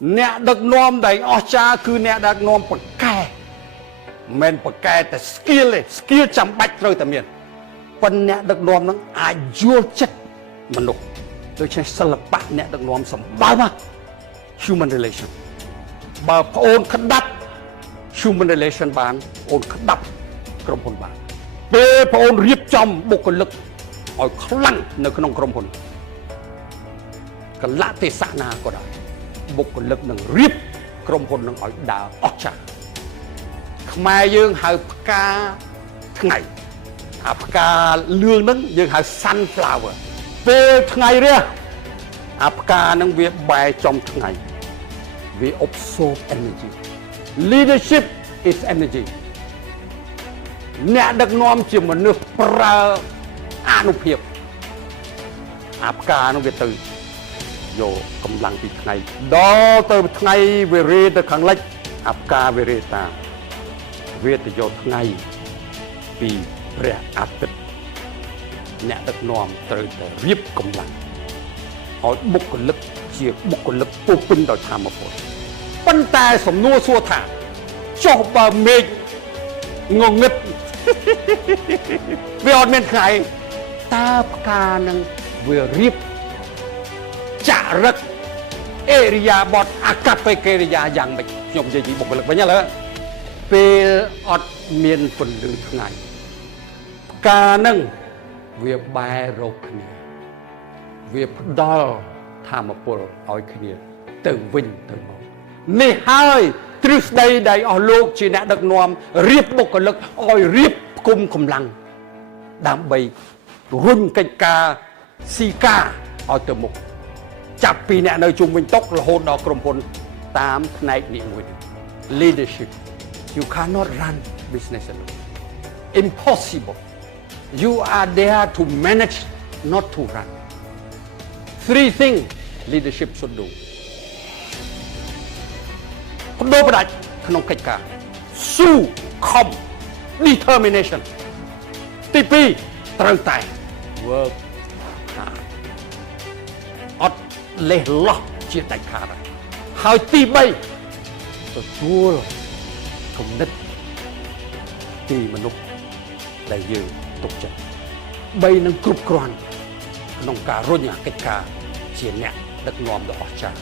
nè được nom đầy ở cha cứ nè được nom bậc kè men bậc kèแต่ skill ចាំបាច់ត្រូវតែមានប៉ុន្តែអ្នកដឹកនាំនឹងអាចយល់ចិត្តមនុស្សដូច្នេះសិល្បៈអ្នកដឹកនាំសម្បើម human relation បើប្អូនក្តាប់ human relation បានប្អូនក្តាប់ក្រុមហ៊ុនបានពេលប្អូនរៀបចំបុគ្គលិកឲ្យខ្លាំងនៅក្នុងក្រុមហ៊ុនកលៈទេសៈណាក៏ដោយបុគ្គលិកនឹងរៀបក្រុមហ៊ុននឹងឲ្យដើរអស្ចារ្យខ្មែរយើងហៅផ្កាថ្ងៃអាផ្កាលឿងហ្នឹងយើងហៅ sunflower ពេលថ្ងៃរះអាផ្កាហ្នឹងវាបែកចំថ្ងៃវា absorb energy leadership is energy អ្នកដឹកនាំជាមនុស្សប្រើអនុភាពអាផ្កាហ្នឹងវាទៅយកកម្លាំងពីថ្ងៃដល់ទៅថ្ងៃវារេទៅខាងលិចអាផ្កាវារេតាមវាទៅយកថ្ងៃពីព្រះអាទិត្យអ្នកដឹកនាំត្រូវតែរៀបកម្លាំងឲ្យបុគ្គលិកជាបុគ្គលិកពោពេញដោយធម៌ពលប៉ុន្តែសំណួរសួរថាចុះបើមេឃងងឹតវាអត់មានថ្ងៃតើផ្កានឹងវារៀបចរិតអេរិយាបថអកប្បកិរិយាយ៉ាងម៉េចខ្ញុំនិយាយពីបុគ្គលិកវិញឥឡូវពេលអត់មានពន្លឺថ្ងៃផ្កានឹងវាបែររកគ្នាវាផ្ដល់ធម៌ពលឲ្យគ្នាទៅវិញទៅមកនេះហើយទ្រឹស្ដីដែលអស់លោកជាអ្នកដឹកនាំរៀបបុគ្គលិកឲ្យរៀបគុំកម្លាំងដើម្បីរុញកិច្ចការស៊ីការឲ្យទៅមុខចាប់ពីអ្នកនៅជុំវិញតុរហូតដល់ក្រុមហ៊ុនតាមផ្នែកនីមួយ leadership you cannot run business alone impossible you are there to manage not to run three things leadership should do បដូរផ្ដាច់ក្នុងកិច្ចការស៊ូខំ determination ទី2ត្រូវតែ work hard អត់លេះលោះជាដាច់ខាតហើយទី3ទទួលគំនិតពីមនុស្សដែលយើងទុកចិត្ត3នឹងគ្រប់គ្រាន់ក្នុងការរុញកិច្ចការជាអ្នកដឹកនាំដ៏អស្ចារ្យ